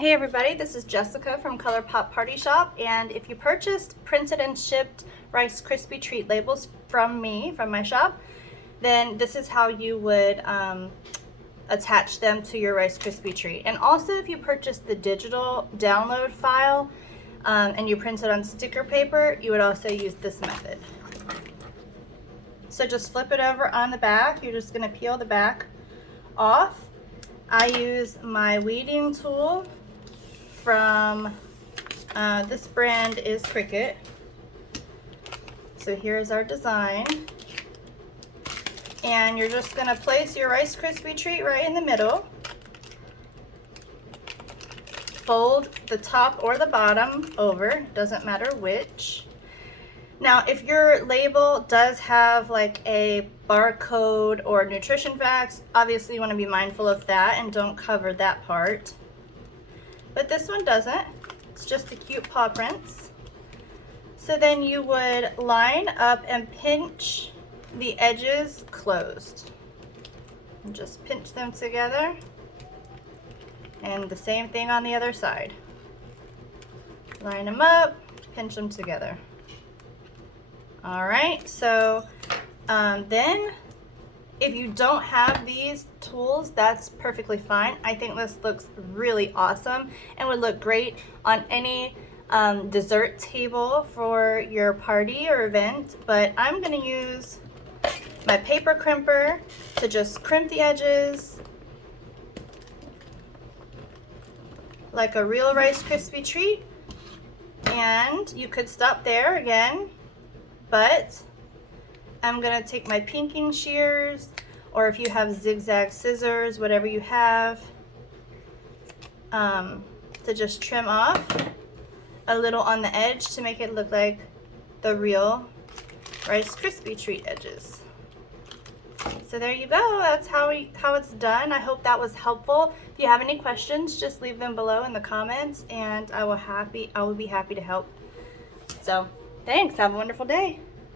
Hey everybody, this is Jessica from Color Pop Party Shop, and if you purchased printed and shipped Rice Krispie Treat labels from me, from my shop, then this is how you would attach them to your Rice Krispie Treat. And also if you purchased the digital download file and you print it on sticker paper, you would also use this method. So just flip it over on the back. You're just going to peel the back off. I use my weeding tool from this brand is Cricut. So here's our design, and you're just going to place your Rice Krispie Treat right in the middle, fold the top or the bottom over, doesn't matter which. Now if your label does have like a barcode or nutrition facts, obviously you want to be mindful of that and don't cover that part. But this one doesn't. It's just a cute paw prints. So then you would line up and pinch the edges closed. And just pinch them together. And the same thing on the other side. Line them up, pinch them together. Alright, so then if you don't have these tools, that's perfectly fine. I think this looks really awesome and would look great on any dessert table for your party or event. But I'm going to use my paper crimper to just crimp the edges like a real Rice Krispie Treat. And you could stop there again, but I'm going to take my pinking shears, or if you have zigzag scissors, whatever you have, to just trim off a little on the edge to make it look like the real Rice Krispie Treat edges. So there you go. That's how it's done. I hope that was helpful. If you have any questions, just leave them below in the comments, and I will be happy to help. So thanks. Have a wonderful day.